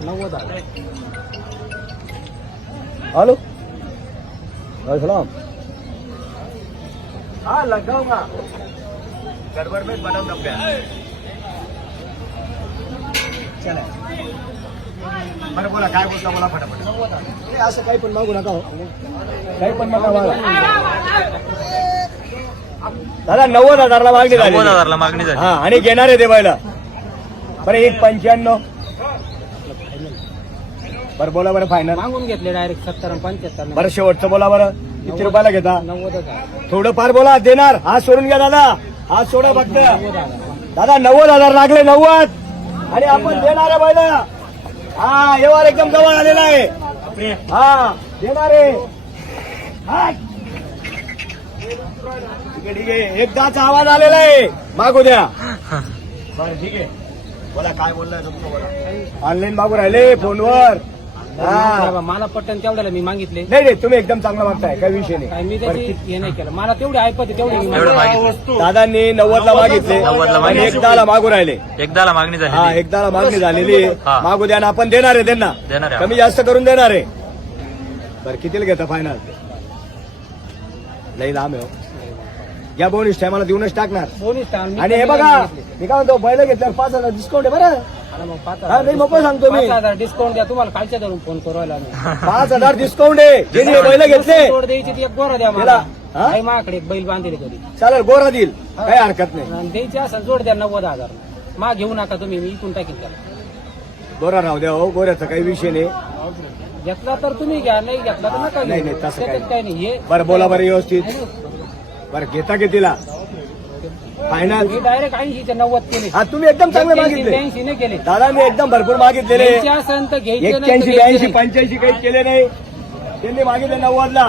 90,000. Hello सलाम। हाँ लगाऊंगा गड़बड़ में बनव नब्बे चला बरं बोला काय बोलता बोला फटाफट. नाही असं काही पण मागू नका हो. काही पण नका मागा. दादा 90,000ला मागणी झाली. 90,000ला मागणी झाली. हा आणि घेणार आहे ते बैला. बरं 195 बरं बोला बरं फायनल. मागून घेतले डायरेक्ट 70 आणि 75. बरं शेवटचं बोला बरं किती रुपयाला घेता. 90,000. थोडं फार बोला देणार. हात सोडून घ्या दादा. हात सोडा फक्त. दादा 90,000 लागले 90 आणि आपण देणार आहे बैला. हा व्यवहार एकदम जवळ आलेला आहे. हा देणार आहे. ठीक आहे एकदाचा आवाज आलेला आहे मागू द्या. बरं ठीक आहे बोला काय बोललाय तुमचं बोला. ऑनलाईन मागू राहिले फोनवर. हा मला पट्टन तेवढ्याला मी मागितले. नाही तुम्ही एकदम चांगला मागताय काही विषय काय नाही. मी त्याची हे नाही केलं. मला तेवढे ऐपत तेवढे मी एवढं मागितले. मागितलं. दादांनी 90ला मागितले 90ला आणि मागितले. एकदाला मागू राहिले. एकदाला मागणी हा झाली. एकदाला मागणी झालेली आहे. हा. मागू द्या ना आपण देणार आहे त्यांना. देणार आहे. कमी जास्त करून देणार आहे. बरं कितीला घेता फायनल. लई लांब आहे हो. या बोनस टायमाला देऊनच टाकणार. बोनीस टाइम मी आणि हे कमी बघा घेतले. मी काय म्हणतो बैल घेतल्यावर 5,000 डिस्काउंट आहे बरं. आणि मग हा, नाही, मोकळं सांगतो मी. 5,000 डिस्काउंट द्या. तुम्हाला कालच्या धरून फोन करायला आम्ही. 5,000 डिस्काउंट आहे. ज्यांनी हे बैल घेतले जोड द्यायची ती एक गोरा द्या मला. त्याला, हा? काही माझ्याकडे एक बैल बांधले कधी चालेल गोरा देईल काही हरकत नाही. आणि द्यायची असेल जोड द्या 90,000. मा घेऊ नका तुम्ही. मी इथून टाकीन त्याला. गोरा राहू द्या हो. गोऱ्याचा काही विषय नाही. घेतला तर तुम्ही घ्या. नाही घेतला तर नका नाही, घेऊ. नाही, तसं त्याच्यात काही नाही. हे बरं बोला बरं व्यवस्थित. बरं घेता कितीला फायनल. मी डायरेक्ट 80च्या 90 केले. हा तुम्ही एकदम चांगले मागितले 80 नाही केले. दादा. मी एकदम भरपूर मागितलेले. घ्यायचे असेल तर घ्यायचे नाही तर 81 घ्यायचे 82 नाही. 85 काही केले नाही. त्यांनी मागितले 90ला.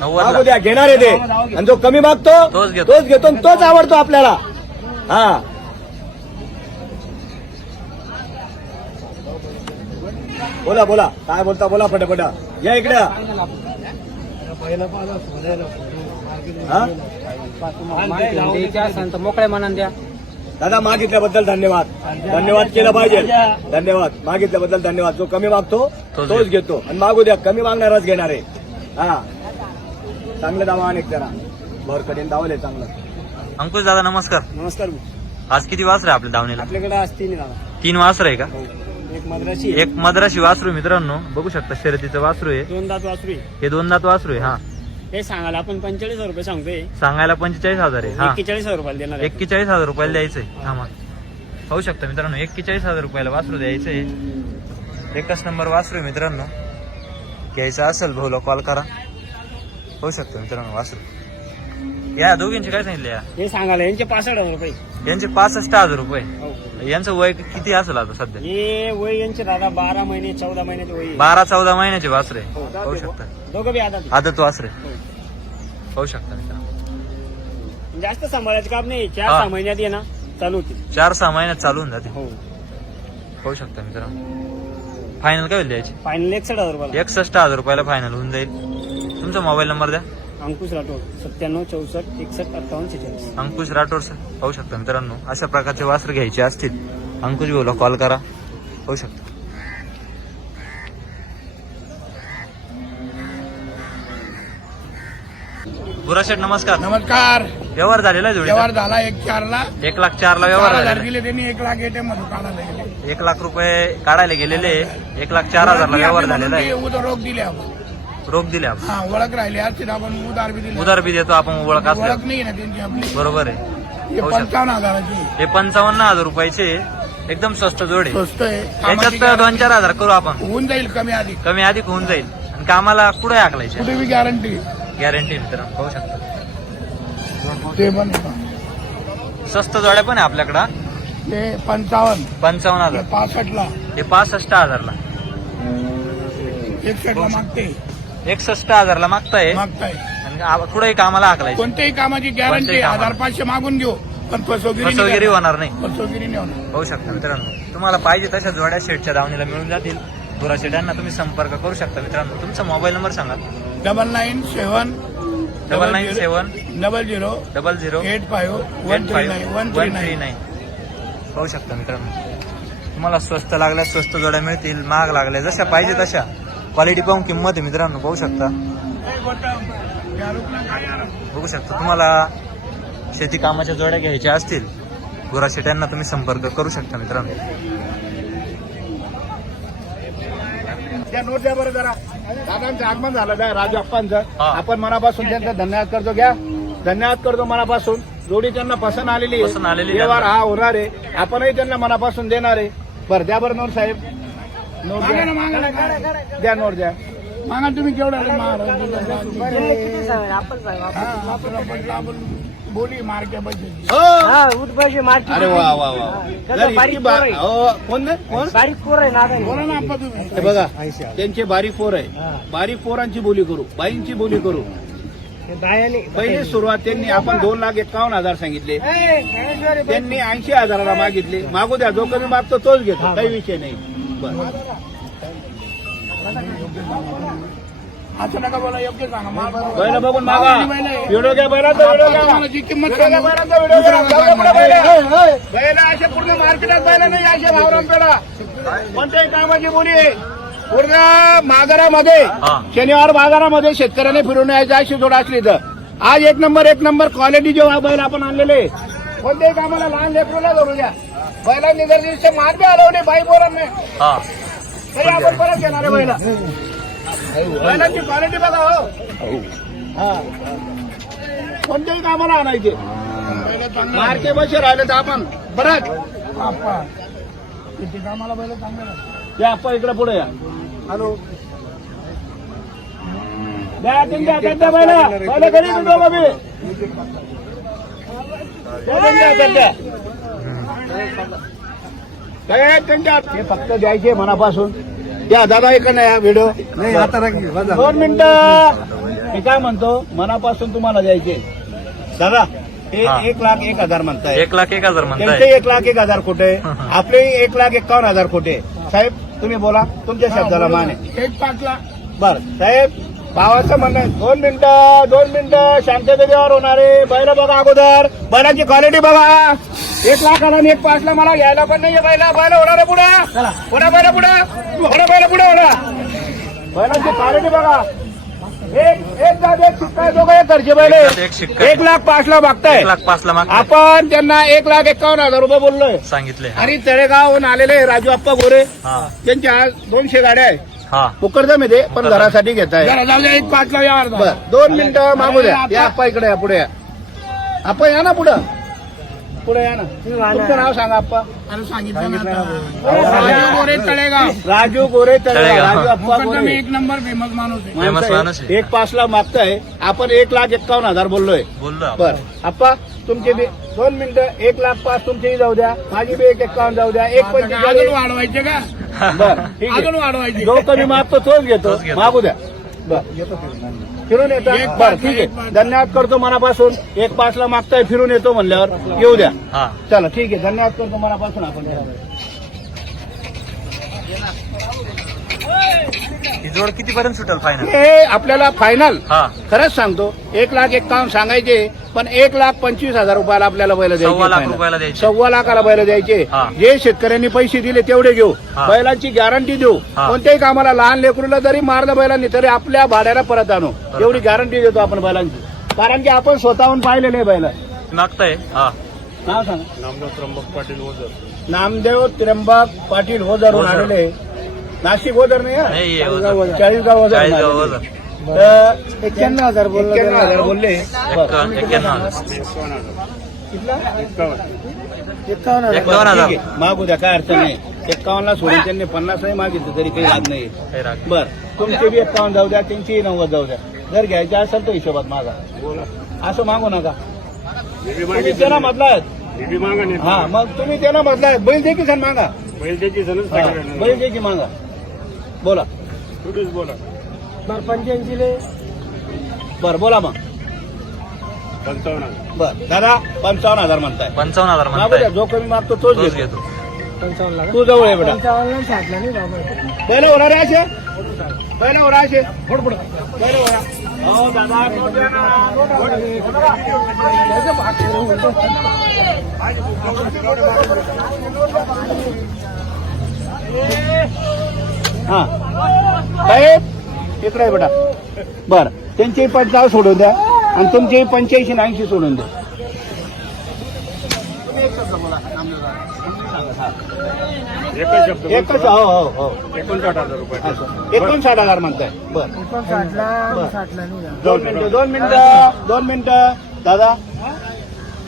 90ला. मागू द्या घेणार आहे ते. आणि जो कमी मागतो तोच घेतो. तोच घेतो आणि तोच आवडतो आपल्याला. हा बोला बोला काय बोलता बोला फटाफट. या इकडे. हा द्यायचे असेल तर मोकळ्या मनाने द्या. दादा मागितल्याबद्दल धन्यवाद. धन्यवाद केलं पाहिजे. धन्यवाद मागितल्याबद्दल धन्यवाद. जो कमी मागतो तोच घेतो आणि मागू द्या. कमी मागणारच घेणार आहे. हा चांगलं दावा अनेक जरा भरकडीन दावले चांगलं. अंकुश दादा नमस्कार. नमस्कार. आज किती वासरे आपल्या दावणीला. आपल्याकडे असतील ना 3 वासरे आहे का. एक मद्रासी एक मद्राशी वासरू मित्रांनो बघू शकता. शर्यतीचं वासरू आहे. 2 दात वासरू आहे. हे 2 दात वासरू आहे. हा हे सांगायला आपण 45,000 रुपये सांगतोय. सांगायला 45,000 आहे. हा 41,000 रुपये देणार. 41,000 रुपयाला द्यायचंय. हा मग पाहू शकता मित्रांनो 41,000 रुपयाला वासरू द्यायचंय. एकच नंबर वासरू आहे मित्रांनो. घ्यायचं असेल भाऊला कॉल करा. होऊ शकतो मित्रांनो वासरू. या दोघींचे काय सांगितले. या हे सांगायला यांचे 65,000 रुपये. यांचे 65,000 रुपये. यांचं वय किती असेल आता सध्या. हे वय यांचे दादा 12 महिने 14 महिन्याचे वय. 12-14 महिन्याचे वासरे पाहू शकता. दोघं बी आदात. आदत वासरे पाहू शकता मित्रांनो. जास्त सांभाळायचं काम नाही. 4-6 हा. महिन्यात ये ना चालू होतील. 4-6 महिन्यात चालून जाते. हो पाहू शकता मित्रांनो. फायनल काय होईल द्यायची. फायनल 61,000 रुपये. 61,000 रुपयाला फायनल होऊन जाईल. तुमचा मोबाईल नंबर द्या. अंकुश राठोड 97 64 61 58 46. अंकुश राठोड सर. पाहू शकता मित्रांनो अशा प्रकारचे वासर घ्यायचे असतील अंकुश भाऊला कॉल करा. पाहू शकता. गुराशेठ नमस्कार. नमस्कार. व्यवहार झालेला आहे जोडीचा. व्यवहार झाला 1,04,000 1,04,000 व्यवहार 4,000 झालेला गेले त्यांनी 1,00,000 ATM मधून काढायला गेले. 1,00,000 रुपये काढायला गेलेले 1,04,000 व्यवहार झालेला आहे. उद्या रोख दिले आपण. रोख दिले आपण. हा ओळख राहिली असतील आपण उधार बी दिली. उधार बी देतो आपण ओळख असल्या. ओळख नाही ना त्यांची आपली. बरोबर आहे. हे पाहू शकता. 55,000ची हे 55,000 रुपयाचे एकदम स्वस्त जोड आहे. स्वस्त आहे. याच्यात 2-4,000 करू आपण. होऊन जाईल कमी अधिक. कमी अधिक होऊन जाईल. आणि कामाला कुठे हाकलायचे कुठे बी गॅरंटी. गॅरंटी मित्रांनो पाहू शकता. ते पण स्वस्त जोड्या पण आहे आपल्याकडं. ते 55 55,000. 65ला हे 65,000 61ला मागते. 61,000 मागताय. मागताय. आणि कुठेही कामाला हाकलायचे. कोणत्याही कामाची गॅरंटी. कोणत्याही कामाला. 1,500 मागून घेऊ पण फसवगिरी फसवगिरी होणार नाही. फसवगिरी नाही होणार. पाहू शकता मित्रांनो. तुम्हाला पाहिजे तशा जोड्या शेटच्या दावणीला मिळून जातील. गुरा शेटांना तुम्ही संपर्क करू शकता मित्रांनो. तुमचा मोबाईल नंबर सांगा. 997 997 00 00 85 139 139. पाहू शकता मित्रांनो. तुम्हाला स्वस्त लागल्या स्वस्त जोड्या मिळतील, महाग लागल्या जशा पाहिजे तशा क्वालिटी पाहून किंमत आहे मित्रांनो. पाहू शकता तुम्हाला शेती कामाच्या जोड्या घ्यायच्या असतील गुराशेट्यांना तुम्ही संपर्क करू शकता मित्रांनो. त्या नोट द्या बरं जरा. दादांचं आगमन झालं काय राजू अप्पांचं. हा. आपण मनापासून त्यांचा धन्यवाद करतो. घ्या, धन्यवाद करतो मनापासून. जोडी त्यांना पसंत आलेली पसंत आलेली आहे. व्यवहार हा होणार आहे. आपणही त्यांना मनापासून देणार आहे. बरं द्या बरं नोट साहेब. नोट द्या. द्या नोट द्या. मागा तुम्ही केवढा बोली मार्के पैसे अरे वा वा वा. कोण बोला ना आप्पा तुम्ही. हे बघा त्यांचे बारीक पोर आहे. बारीक पोरांची बोली करू, बाईंची बोली करू. पहिली सुरुवात त्यांनी आपण 2,51,000 सांगितले. त्यांनी 80,000ला मागितले. मागू द्या, जो कमी मागतो तोच घेतो, काही विषय नाही. बरं असं नका बोला, योग्य सांगा. बैल बघून मागा. व्हिडिओ घ्या बैलाचा, व्हिडिओ घ्या. जी किंमत व्हिडिओ घ्या बैलाचा, व्हिडिओ घ्या. जाऊ पुढे बैल. बैल असे पूर्ण मार्केटात बैल नाही, असे भावरामपेडा कोणत्याही कामाची बोली आहे. पूर्ण माघारामध्ये हा. शनिवार बाजारामध्ये शेतकऱ्याने फिरून यायचं अशी जोड असली तर आज एक नंबर क्वालिटी जो बैल आपण आणलेले. कोणत्याही कामाला लहान लेकरूला धरू द्या. बैलांनी जर दिवशी मार बी हलवले बाई बोरांनी हा तरी आपण परत घेणार आहे बैला. बैलांची क्वालिटी बघा हो. हा. कोणत्याही कामाला आणायचे. मार्के बसे राहिले तर आपण परत आप्पा किती कामाला बैल चांगलं. या आपण इकडे पुढे या. हॅलो द्या त्यांच्या हातात द्या बैला. बैला घरी येतो दोघं बी. त्यांच्या हातात द्या. काय त्यांच्या हात- हे फक्त द्यायचे मनापासून. या दादा इकडे या व्हिडिओ नाही आता 2 मिनिटं. मी काय म्हणतो मनापासून तुम्हाला द्यायचे दादा. हे हा. 1,01,000 म्हणताय. 1,01,000 त्यांचे म्हणताय. 1,01,000 खोटे. आपले 1,51,000 खोटे. साहेब तुम्ही बोला, तुमच्या शब्दाला मान आहे. एक 5 बर साहेब भावाचं म्हणणं आहे. 2 मिनिटं शांततेत व्यवहार होणारे. बैल बघा अगोदर, बैलांची क्वालिटी बघा. 1,00,000 आणि 1,05,000 मला घ्यायला पण नाहीये. बैल होणार आहे पुढे. बैल पुढे होणार. बैलांची क्वालिटी बघा. एक जात एक शिक्का आहे, दोघं एक घरचे बैल एक जात एक शिक्का आहे. 1,05,000 मागताय. 1,05,000 मागताय. आपण त्यांना 1,51,000 रुपये बोललोय. सांगितले. आणि तळेगावहून आलेले राजू आप्पा गोरे. हा त्यांच्या आज 200 गाड्या आहे. हा मुकरदमध्ये पण घरासाठी घेताय. जरा जाऊ द्या, एक 5 व्यवहार बर 2 मिनिटं मागू द्या. या आप्पा इकडे या, पुढे या. आप्पा या ना पुढं. पुढे या ना. तुमचं नाव सांगा आप्पा. अरे सांगितलं ना आता. राजू गोरे तळेगाव. राजू गोरे तळेगाव. तळेगाव. राजू आप्पा मुकदमे गोरे. 1 नंबर फेमस माणूस आहे. फेमस माणूस आहे. 1,05,000 मागताय. आपण 1,51,000 बोललोय. बोललो आपण. बर आप्पा तुमचे बी 2 मिनिटं. 1,05,000 तुमचेही जाऊ द्या. माझी बी 1,51,000 जाऊ द्या. अजून 1,45,000 वाढवायचे का? बर ठीक अजून आहे. वाढवायचे. जो कमी मागतो तोच घेतो. तोच घेतो. मागू द्या. बर फिरून येतो. एक बर पाच, ठीक एक आहे. पाच. धन्यवाद करतो मनापासून. 1,05,000 मागताय, फिरून येतो म्हणल्यावर येऊ द्या. हा चला ठीक आहे. धन्यवाद करतो मनापासून. आपण ही जोड कितीपर्यंत सुटेल फायनल? हे आपल्याला फायनल हा खरंच सांगतो 1,51,000 सांगायचे, पण 1,25,000 रुपयाला आपल्याला बैल द्यायचे. 1,00,000 final. रुपयाला द्यायचे. 1,00,000 बैल द्यायचे. हा. जे शेतकऱ्यांनी पैसे दिले तेवढे घेऊ. हा. बैलांची गॅरंटी देऊ. हा. कोणत्याही कामाला लहान लेकरूला जरी मारलं बैलांनी तरी आपल्या भाड्याला परत आणू. एवढी गॅरंटी देतो आपण बैलांची. कारण की आपण स्वतःहून पाहिलेले बैल. मागताय. हा नाव सांगा. नामदेव त्र्यंबक पाटील ओझरहून ओझर. आलेले. नाशिक ओझर नाही नाही, हे ओझर. चाळीसगाव ओझर. 40,000 ओझर. 91,000 बोलले. 91,000 बोलले. बरं. 51,000. कितला? 51,000. ठीक आहे. मागू द्या, काय अडचण नाही. 51ला सोडून त्यांनी 50 नाही मागितलं तरी काही लाभ नाही. काही राग. बर तुमचे बी 51 जाऊ द्या, त्यांचीही 90 जाऊ द्या. जर घ्यायचे असेल तर हिशोबात मागा. असं मागू नका. तुम्ही त्यांना म्हटलं हा, मग तुम्ही त्यांना म्हटलं बैल दे की सण मागा. बैल दे की मागा. बोला. बर 85 बर बोला मग. बर दादा 55,000 म्हणताय. 55,000 मागू म्हणताय. द्या, जो कमी मागतो तोच तोच घेतो. घेतो. तू जवळ आहे बेटा. पहिलं होणार आहे असे. पहिलं होणार असे. पुढं पहिलं होणार. हो दादा नोट द्या ना. नोट आणा. हा साहेब इकडे आहे बेटा. बर त्यांचे 50 सोडून द्या आणि तुमचे 85 आणि 80 सोडून द्या. एकच हो हो हो 59,000 रुपये. 59,000 म्हणताय. बर 2 मिनिटं दादा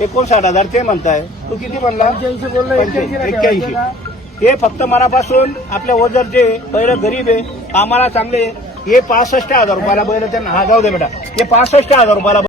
59,000 ते म्हणताय. तू किती म्हणला? 81. हे फक्त मनापासून आपल्या ओझरचे बैल गरीब आहे, आम्हाला चांगले. हे 65,000 रुपयाला बैल त्यांना. हा जाऊ दे बेटा. हे 65,000 रुपयाला